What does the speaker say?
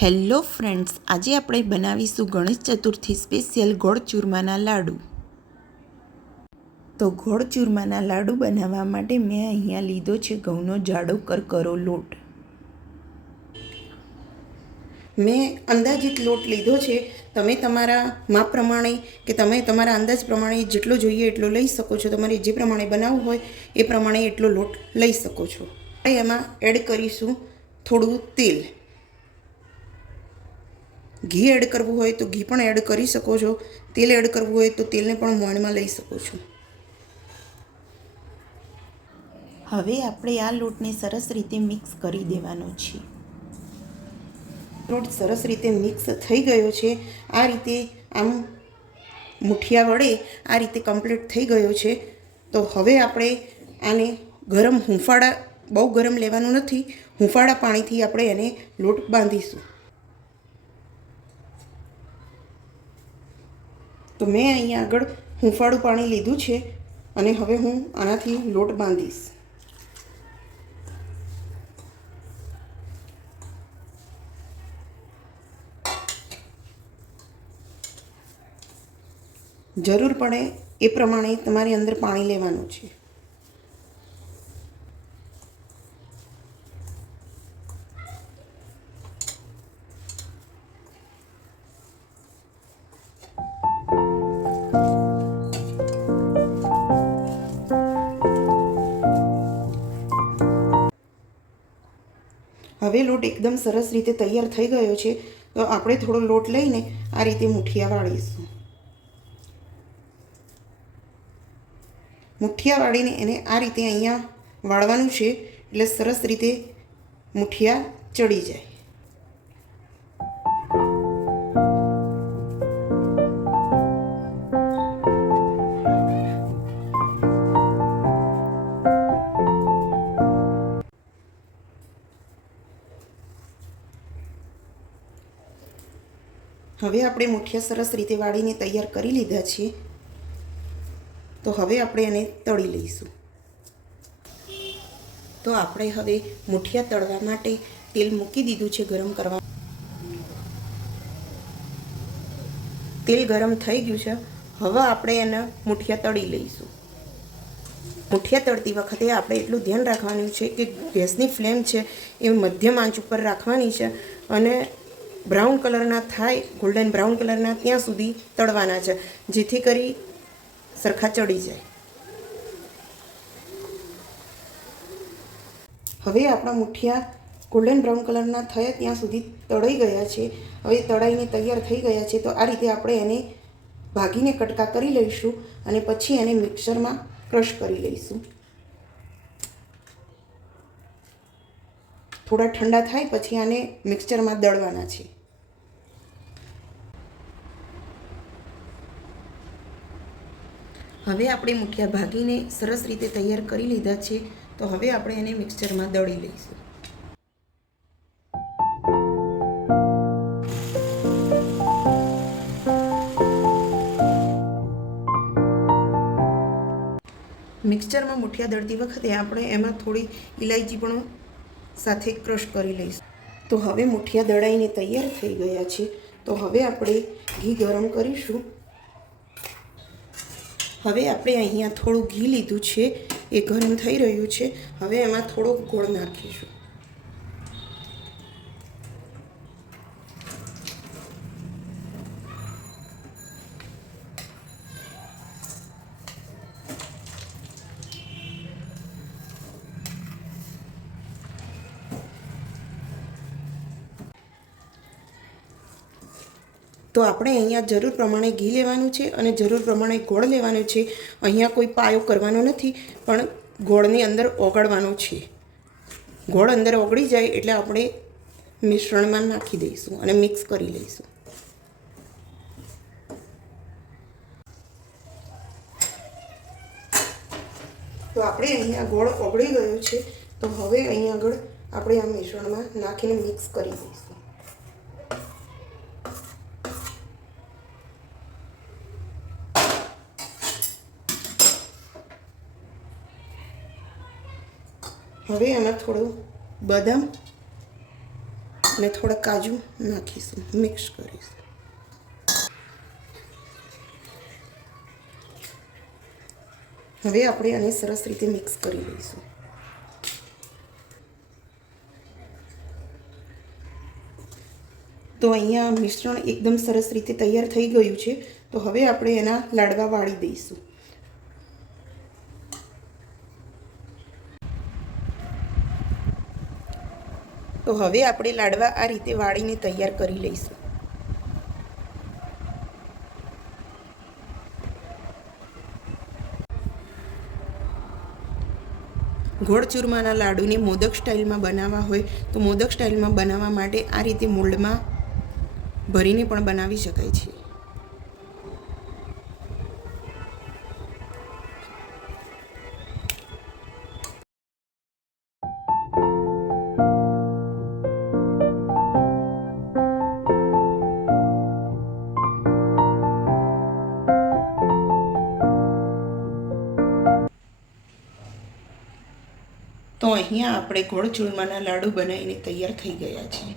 Hello friends, આજે આપણે બનાવીશું ગણેશ ચતુર્થી સ્પેશિયલ ગોળ ચૂરમાના લાડુ. તો ગોળ ચૂરમાના લાડુ બનાવવા માટે મેં અહીંયા લીધો છે ઘઉંનો જાડો કરકરો લોટ. મેં અંદાજિત લોટ લીધો છે. તમે તમારા માપ પ્રમાણે કે તમે તમારા અંદાજ પ્રમાણે જેટલો જોઈએ એટલો લઈ શકો છો. તમારે જે પ્રમાણે બનાવવું હોય એ પ્રમાણે એટલો લોટ લઈ શકો છો. એમાં એડ કરીશું થોડું તેલ. ઘી એડ કરવું હોય તો ઘી પણ એડ કરી શકો છો. તેલ એડ કરવું હોય તો તેલને પણ મોણમાં લઈ શકો છો. હવે આપણે આ લોટને સરસ રીતે મિક્સ કરી દેવાનો છે. લોટ સરસ રીતે મિક્સ થઈ ગયો છે. આ રીતે આમ મુઠિયા વડે આ રીતે કમ્પ્લીટ થઈ ગયો છે. તો હવે આપણે આને ગરમ હુંફાળા, બહુ ગરમ લેવાનું નથી, હુંફાળા પાણીથી આપણે એને લોટ બાંધીશું. તો મેં અહીંયા આગળ હુંફાળું પાણી લીધું છે અને હવે હું આનાથી લોટ બાંધીશ. જરૂર પડે એ પ્રમાણે તમારે અંદર પાણી લેવાનું છે. હવે લોટ એકદમ સરસ રીતે તૈયાર થઈ ગયો છે. તો આપણે થોડો લોટ લઈને આ રીતે મુઠિયા વાળીશું. મુઠિયા વાળીને એને આ રીતે અહીંયા વાળવાનું છે, એટલે સરસ રીતે મુઠિયા ચડી જાય. હવે આપણે મુઠિયા સરસ રીતે વાળીને તૈયાર કરી લીધા છે. તો હવે આપણે એને તળી લઈશું. તો આપણે હવે મુઠિયા તળવા માટે તેલ મૂકી દીધું છે ગરમ કરવા. તેલ ગરમ થઈ ગયું છે. હવે આપણે એના મુઠિયા તળી લઈશું. મુઠિયા તળતી વખતે આપણે એટલું ધ્યાન રાખવાનું છે કે ગેસની ફ્લેમ છે એ મધ્યમ આંચ ઉપર રાખવાની છે અને બ્રાઉન કલરના થાય, ગોલ્ડન બ્રાઉન કલરના ત્યાં સુધી તળવાના છે, જેથી કરી સરખા ચડી જાય. હવે આપણા મુઠિયા ગોલ્ડન બ્રાઉન કલરના થયા ત્યાં સુધી તળાઈ ગયા છે. હવે તળાઈને તૈયાર થઈ ગયા છે. તો આ રીતે આપણે એને ભાગીને કટકા કરી લઈશું અને પછી એને મિક્સરમાં ક્રશ કરી લઈશું. થોડા ઠંડા થાય પછી આને મિક્સચરમાં દળવાના છે. હવે આપણે મુઠિયા ભાગીને સરસ રીતે તૈયાર કરી લીધા છે. તો હવે આપણે એને મિક્સચરમાં દળી લઈશું. મિક્સચરમાં મુઠિયા દળતી વખતે આપણે એમાં થોડી ઇલાયચી પણ સાથે ક્રશ કરી લઈશું. તો હવે મુઠિયા દળાઈને તૈયાર થઈ ગયા છે. તો હવે આપણે ઘી ગરમ કરીશું. હવે આપણે અહીંયા થોડું ઘી લીધું છે, એ ગરમ થઈ રહ્યું છે. હવે એમાં થોડો ગોળ નાખીશું. તો આપણે અહીંયા જરૂર પ્રમાણે ઘી લેવાનું છે અને જરૂર પ્રમાણે ગોળ લેવાનો છે. અહીંયા કોઈ પાયો કરવાનો નથી, પણ ગોળની અંદર ઓગળવાનો છે. ગોળ અંદર ઓગળી જાય એટલે આપણે મિશ્રણમાં નાખી દઈશું અને મિક્સ કરી લઈશું. તો આપણે અહીંયા ગોળ ઓગળી ગયો છે. તો હવે અહીંયા આગળ આપણે આ મિશ્રણમાં નાખીને મિક્સ કરી દઈશું. હવે એમાં થોડું બદામ અને થોડા કાજુ નાખીશું, મિક્સ કરીશું. હવે આપણે આને સરસ રીતે મિક્સ કરી લઈશું. તો અહીંયા મિશ્રણ એકદમ સરસ રીતે તૈયાર થઈ ગયું છે. તો હવે આપણે એના લાડવા વાળી દઈશું. તો હવે આપણે લાડવા આ રીતે વાળીને તૈયાર કરી લઈશું. ગોળ ચૂરમાના લાડુને મોદક સ્ટાઇલમાં બનાવવા હોય તો મોદક સ્ટાઇલમાં બનાવવા માટે આ રીતે મોલ્ડમાં ભરીને પણ બનાવી શકાય છે. તો અહીંયા આપણે ગોળ ચૂરમાના લાડુ બનાવીને તૈયાર થઈ ગયા છે.